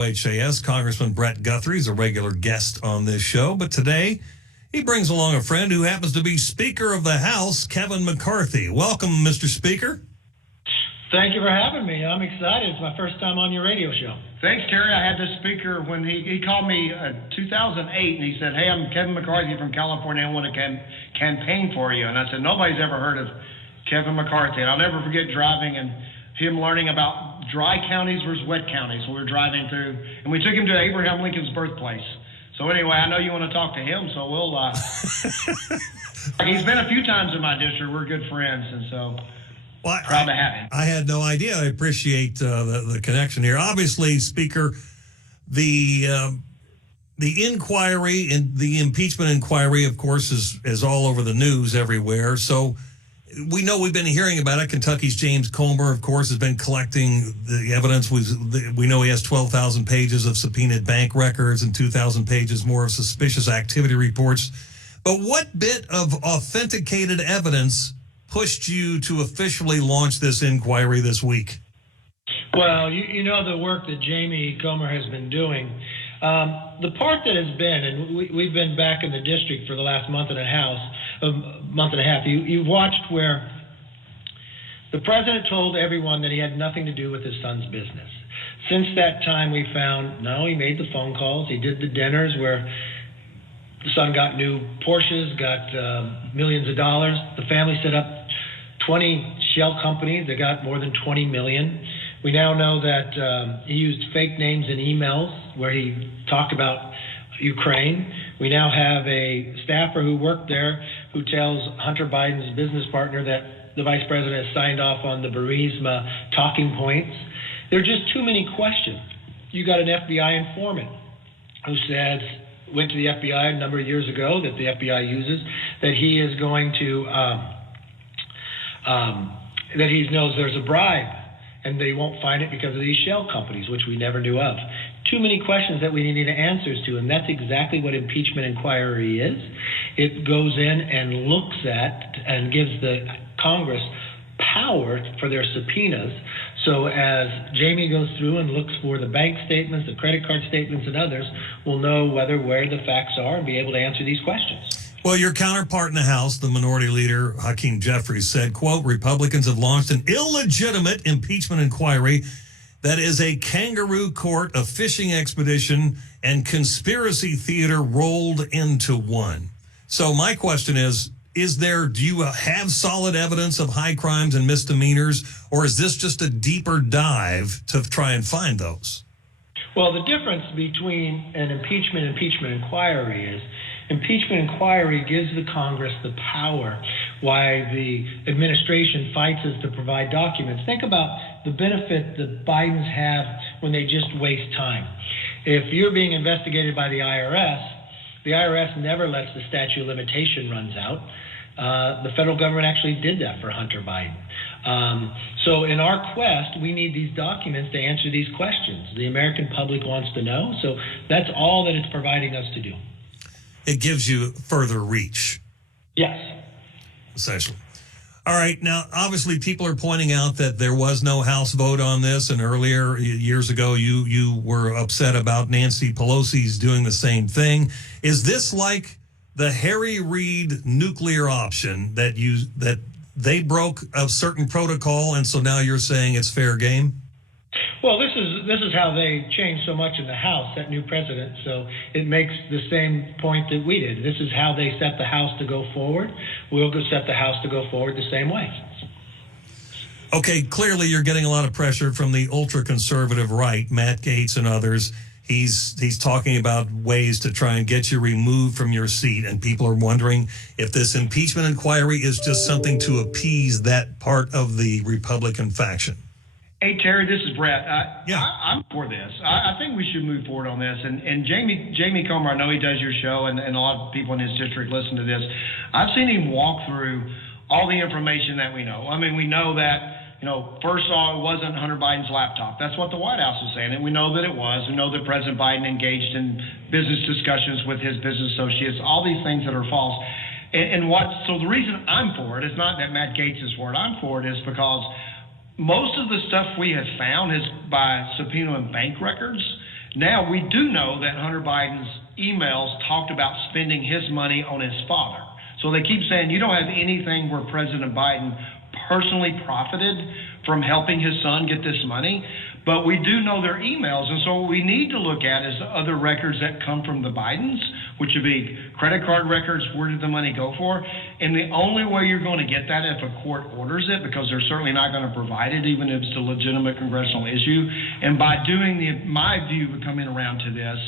WHAS. Congressman Guthrie is a regular guest on this show, but today he brings along a friend who happens to be Speaker of the House, Kevin McCarthy. Welcome, Mr. Speaker. Thank you for having me. I'm excited. It's my first time on your radio show. Thanks, Terry. I had this speaker when he called me 2008, and he said, "Hey, I'm Kevin McCarthy from California. I want to campaign for you." And I said, "Nobody's ever heard of Kevin McCarthy." And I'll never forget driving and him learning about dry counties versus wet counties. We were driving through, and we took him to Abraham Lincoln's birthplace. So anyway, I know you want to talk to him, so we'll. He's been a few times in my district. We're good friends, and so. Well, proud to have him. I had no idea. I appreciate the connection here. Obviously, Speaker, the inquiry and the impeachment inquiry, of course, is all over the news everywhere. So we know we've been hearing about it. Kentucky's James Comer, of course, has been collecting the evidence. We know he has 12,000 pages of subpoenaed bank records and 2,000 pages more of suspicious activity reports. But what bit of authenticated evidence pushed you to officially launch this inquiry this week? Well, you know the work that Jamie Comer has been doing. The part that has been, and we've been back in the district for the last month and a half, you've watched where the president told everyone that he had nothing to do with his son's business. Since that time, we found, no, he made the phone calls, he did the dinners where the son got new Porsches, got millions of dollars. The family set up 20 shell companies that got more than 20 million. We now know that he used fake names in emails where he talked about Ukraine. We now have a staffer who worked there who tells Hunter Biden's business partner that the vice president has signed off on the Burisma talking points. There are just too many questions. You got an FBI informant who says, went to the FBI a number of years ago that the FBI uses, that he is going to, that he knows there's a bribe and they won't find it because of these shell companies, which we never knew of. Too many questions that we need answers to, and that's exactly what impeachment inquiry is. It goes in and looks at and gives the Congress power for their subpoenas. So as Jamie goes through and looks for the bank statements, the credit card statements, and others, we'll know where the facts are and be able to answer these questions. Well, your counterpart in the House, the Minority Leader, Hakeem Jeffries, said, quote, "Republicans have launched an illegitimate impeachment inquiry that is a kangaroo court, a fishing expedition, and conspiracy theater rolled into one." So my question is do you have solid evidence of high crimes and misdemeanors, or is this just a deeper dive to try and find those? Well, the difference between an impeachment inquiry is impeachment inquiry gives the Congress the power why the administration fights us to provide documents. Think about the benefit the Bidens have when they just waste time. If you're being investigated by the IRS never lets the statute of limitation runs out. The federal government actually did that for Hunter Biden. So in our quest, we need these documents to answer these questions. The American public wants to know, so that's all that it's providing us to do. It gives you further reach. Yes. Essentially. All right. Now, obviously, people are pointing out that there was no House vote on this, and earlier, years ago, you were upset about Nancy Pelosi's doing the same thing. Is this like the Harry Reid nuclear option that they broke a certain protocol, and so now you're saying it's fair game? Well, this is how they changed so much in the House, that new president. So it makes the same point that we did. This is how they set the House to go forward. We'll go set the House to go forward the same way. Okay, clearly you're getting a lot of pressure from the ultra-conservative right, Matt Gaetz and others. He's talking about ways to try and get you removed from your seat, and people are wondering if this impeachment inquiry is just something to appease that part of the Republican faction. Hey, Terry, this is Brett. Yeah. I'm for this. I think we should move forward on this. And Jamie Comer, I know he does your show, and a lot of people in his district listen to this. I've seen him walk through all the information that we know. I mean, we know that, first off, it wasn't Hunter Biden's laptop. That's what the White House is saying, and we know that it was. We know that President Biden engaged in business discussions with his business associates, all these things that are false. So the reason I'm for it is not that Matt Gaetz is for it. I'm for it is because most of the stuff we have found is by subpoenaing bank records Now, we do know that Hunter Biden's emails talked about spending his money on his father. So they keep saying you don't have anything where President Biden personally profited from helping his son get this money. But we do know their emails. And so what we need to look at is the other records that come from the Bidens, which would be credit card records, where did the money go for? And the only way you're going to get that if a court orders it, because they're certainly not going to provide it, even if it's a legitimate congressional issue. And by doing my view coming around to this,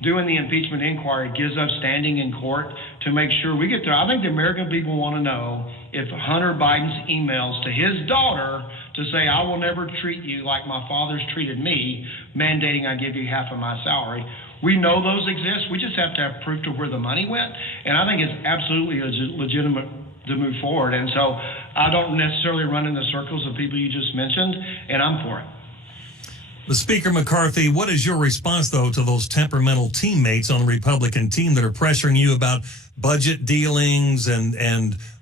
doing the impeachment inquiry gives us standing in court to make sure we get there. I think the American people want to know if Hunter Biden's emails to his daughter to say, I will never treat you like my father's treated me, mandating I give you half of my salary. We know those exist. We just have to have proof to where the money went. And I think it's absolutely legitimate to move forward. And so I don't necessarily run in the circles of people you just mentioned, and I'm for it. The Speaker McCarthy, what is your response, though, to those temperamental teammates on the Republican team that are pressuring you about budget dealings and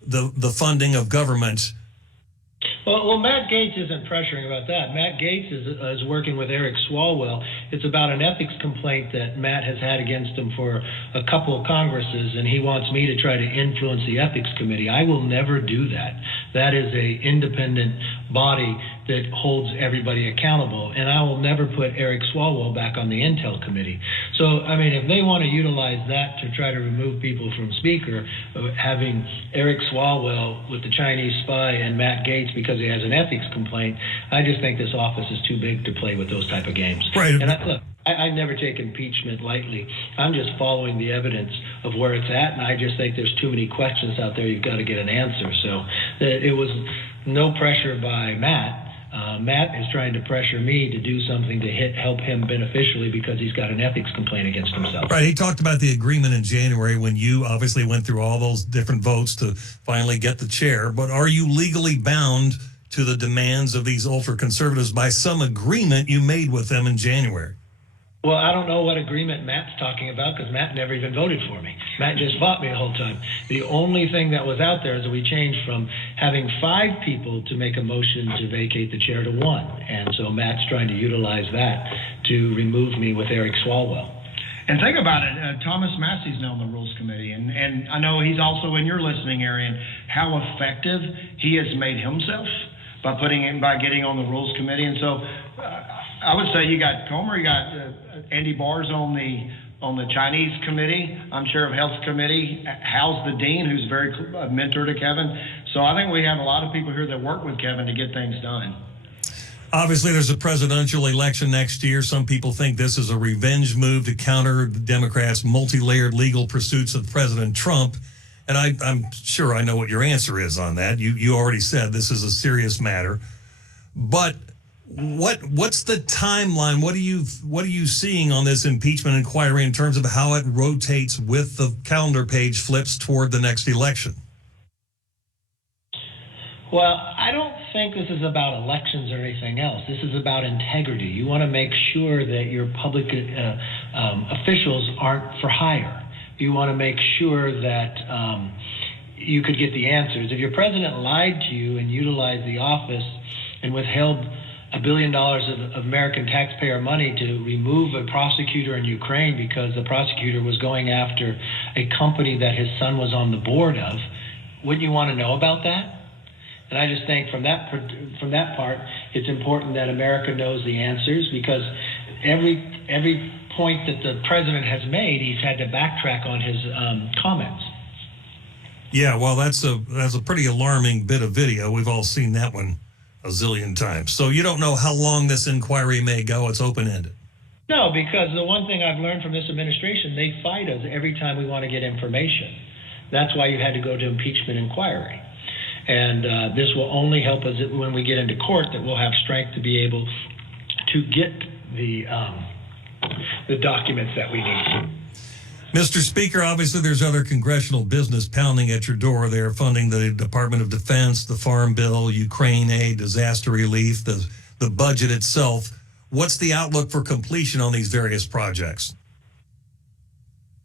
the funding of government? Well, Matt Gaetz isn't pressuring about that. Matt Gaetz is working with Eric Swalwell. It's about an ethics complaint that Matt has had against him for a couple of Congresses, and he wants me to try to influence the ethics committee. I will never do that. That is a independent body that holds everybody accountable, and I will never put Eric Swalwell back on the Intel committee. So, I mean, if they want to utilize that to try to remove people from Speaker, having Eric Swalwell with the Chinese spy and Matt Gaetz because he has an ethics complaint, I just think this office is too big to play with those type of games. Right. And I never take impeachment lightly. I'm just following the evidence of where it's at, and I just think there's too many questions out there. You've got to get an answer. So it was no pressure by Matt. Matt is trying to pressure me to do something to help him beneficially because he's got an ethics complaint against himself. Right. He talked about the agreement in January when you obviously went through all those different votes to finally get the chair. But are you legally bound to the demands of these ultra-conservatives by some agreement you made with them in January? Well, I don't know what agreement Matt's talking about because Matt never even voted for me. Matt just fought me the whole time. The only thing that was out there is that we changed from having 5 people to make a motion to vacate the chair to 1. And so Matt's trying to utilize that to remove me with Eric Swalwell. And think about it, Thomas Massey's now on the Rules Committee, and I know he's also in your listening area, and how effective he has made himself by getting on the Rules Committee. And so I would say you got Comer, you got Andy Barr's on the Chinese committee. I'm chair of Health Committee. Hal's the dean, who's a mentor to Kevin. So I think we have a lot of people here that work with Kevin to get things done. Obviously, there's a presidential election next year. Some people think this is a revenge move to counter the Democrats' multi-layered legal pursuits of President Trump. And I'm sure I know what your answer is on that. You already said this is a serious matter. But what's the timeline? What are you seeing on this impeachment inquiry in terms of how it rotates with the calendar page flips toward the next election? Well, I don't think this is about elections or anything else. This is about integrity. You want to make sure that your public officials aren't for hire. You want to make sure that you could get the answers. If your president lied to you and utilized the office and withheld $1 billion of American taxpayer money to remove a prosecutor in Ukraine because the prosecutor was going after a company that his son was on the board of, wouldn't you want to know about that? And I just think from that part, it's important that America knows the answers, because every point that the president has made, he's had to backtrack on his comments. Yeah, well, that's a pretty alarming bit of video. We've all seen that one a zillion times. So you don't know how long this inquiry may go. It's open-ended. No, because the one thing I've learned from this administration, they fight us every time we want to get information. That's why you had to go to impeachment inquiry. And this will only help us when we get into court, that we'll have strength to be able to get the documents that we need. Mr. Speaker, obviously there's other congressional business pounding at your door. They're funding the Department of Defense, the Farm Bill, Ukraine aid, disaster relief, the budget itself. What's the outlook for completion on these various projects?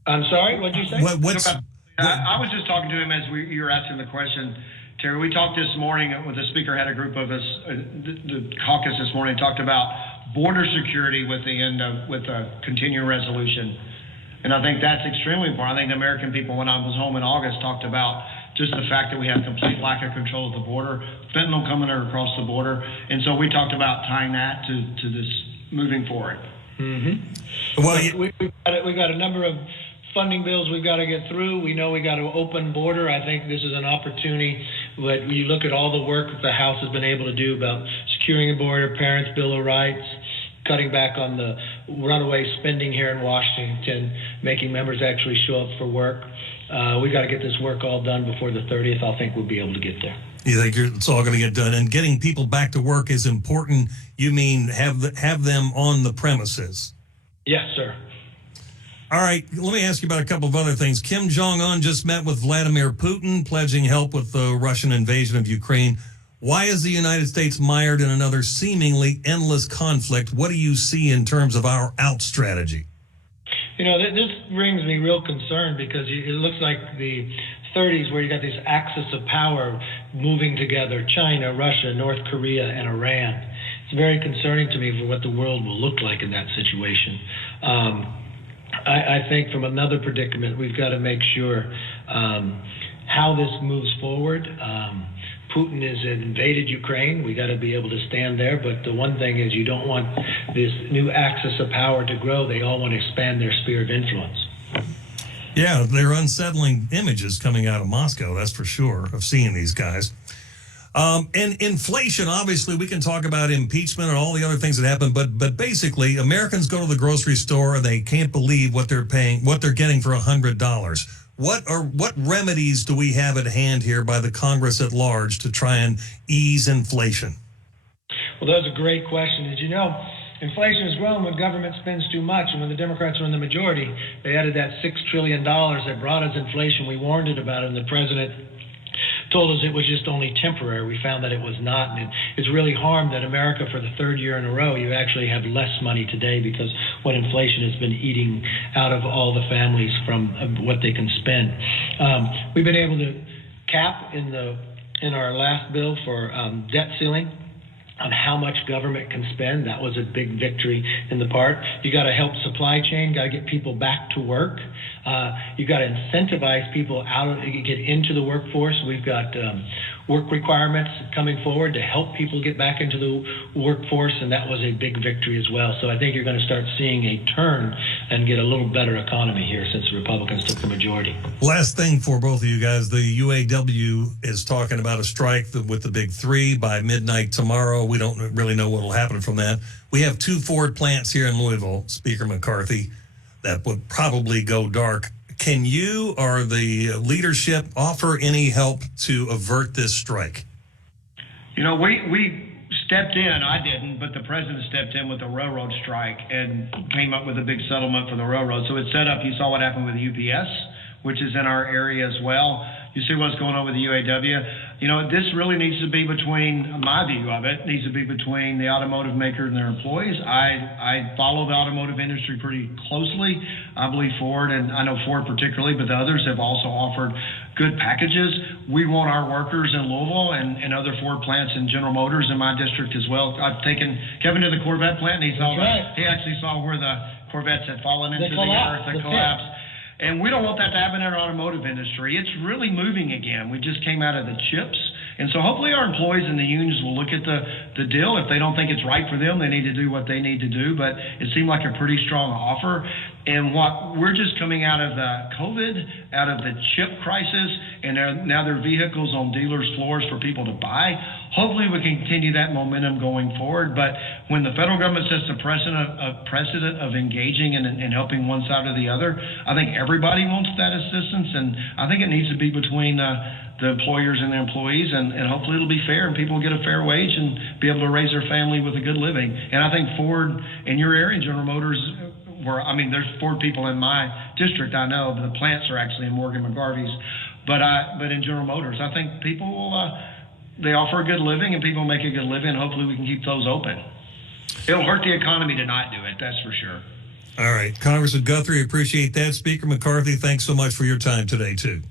I'm sorry, what did you say? I was just talking to him as you were asking the question. Terry, we talked this morning with the speaker, had a group of us, the caucus this morning, talked about border security with a continuing resolution. And I think that's extremely important. I think the American people, when I was home in August, talked about just the fact that we have complete lack of control of the border, fentanyl coming across the border. And so we talked about tying that to this moving forward. Mm-hmm. Well, we got a number of funding bills we've got to get through. We know we got to open border. I think this is an opportunity. But you look at all the work that the House has been able to do about securing a border, Parents' Bill of Rights, cutting back on the runaway spending here in Washington, making members actually show up for work. We got to get this work all done before the 30th. I think we'll be able to get there. You think it's all going to get done? And getting people back to work is important. You mean have them on the premises? Yes, sir. All right, let me ask you about a couple of other things. Kim Jong-un just met with Vladimir Putin, pledging help with the Russian invasion of Ukraine. Why is the United States mired in another seemingly endless conflict? What do you see in terms of our out strategy? You know, this brings me real concern because it looks like the 30s where you got this axis of power moving together, China, Russia, North Korea, and Iran. It's very concerning to me for what the world will look like in that situation. I think from another predicament, we've got to make sure how this moves forward. Putin has invaded Ukraine. We got to be able to stand there. But the one thing is you don't want this new axis of power to grow. They all want to expand their sphere of influence. Yeah, they're unsettling images coming out of Moscow, that's for sure, of seeing these guys. And inflation, obviously, we can talk about impeachment and all the other things that happen, but basically, Americans go to the grocery store and they can't believe what they're paying, what they're getting for $100. What remedies do we have at hand here by the Congress at large to try and ease inflation? Well, that's a great question. As you know, inflation has grown when government spends too much, and when the Democrats were in the majority, they added that $6 trillion that brought us inflation. We warned it about it, and the president told us it was just only temporary. We found that it was not, and it's really harmed that America for the third year in a row. You actually have less money today because what inflation has been eating out of all the families from what they can spend. We've been able to cap in our last bill for debt ceiling on how much government can spend. That was a big victory in the part. You got to help supply chain, got to get people back to work. You got to incentivize people get into the workforce. We've got work requirements coming forward to help people get back into the workforce, and that was a big victory as well. So I think you're going to start seeing a turn and get a little better economy here since the Republicans took the majority. Last thing for both of you guys, the UAW is talking about a strike with the big three by midnight tomorrow. We don't really know what will happen from that. We have 2 Ford plants here in Louisville, Speaker McCarthy, that would probably go dark. Can you or the leadership offer any help to avert this strike? You know, we stepped in. I didn't, but the president stepped in with the railroad strike and came up with a big settlement for the railroad. So it's set up. You saw what happened with UPS, which is in our area as well. You see what's going on with the UAW. You know, this really needs to be between, my view of it, needs to be between the automotive maker and their employees. I follow the automotive industry pretty closely. I believe Ford, and I know Ford particularly, but the others have also offered good packages. We want our workers in Louisville and other Ford plants and General Motors in my district as well. I've taken Kevin to the Corvette plant, and he actually saw where the Corvettes had fallen into the earth, the collapse. And we don't want that to happen in our automotive industry. It's really moving again. We just came out of the chips. And so hopefully our employees and the unions will look at the deal. If they don't think it's right for them, they need to do what they need to do. But it seemed like a pretty strong offer. And we're just coming out of the COVID, out of the chip crisis, and now there are vehicles on dealers' floors for people to buy. Hopefully we can continue that momentum going forward. But when the federal government sets a precedent of engaging and helping one side or the other, I think everybody wants that assistance. And I think it needs to be between the employers and the employees, and hopefully it'll be fair and people will get a fair wage and be able to raise their family with a good living. And I think Ford in your area, General Motors, there's Ford people in my district, I know, but the plants are actually in Morgan McGarvey's. But in General Motors, I think people will, they offer a good living and people make a good living, and hopefully we can keep those open. It'll hurt the economy to not do it, that's for sure. All right. Congressman Guthrie, appreciate that. Speaker McCarthy, thanks so much for your time today, too.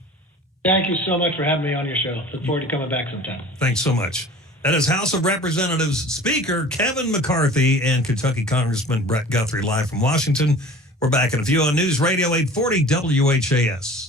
Thank you so much for having me on your show. Look forward to coming back sometime. Thanks so much. That is House of Representatives Speaker Kevin McCarthy and Kentucky Congressman Brett Guthrie live from Washington. We're back in a few on News Radio 840 WHAS.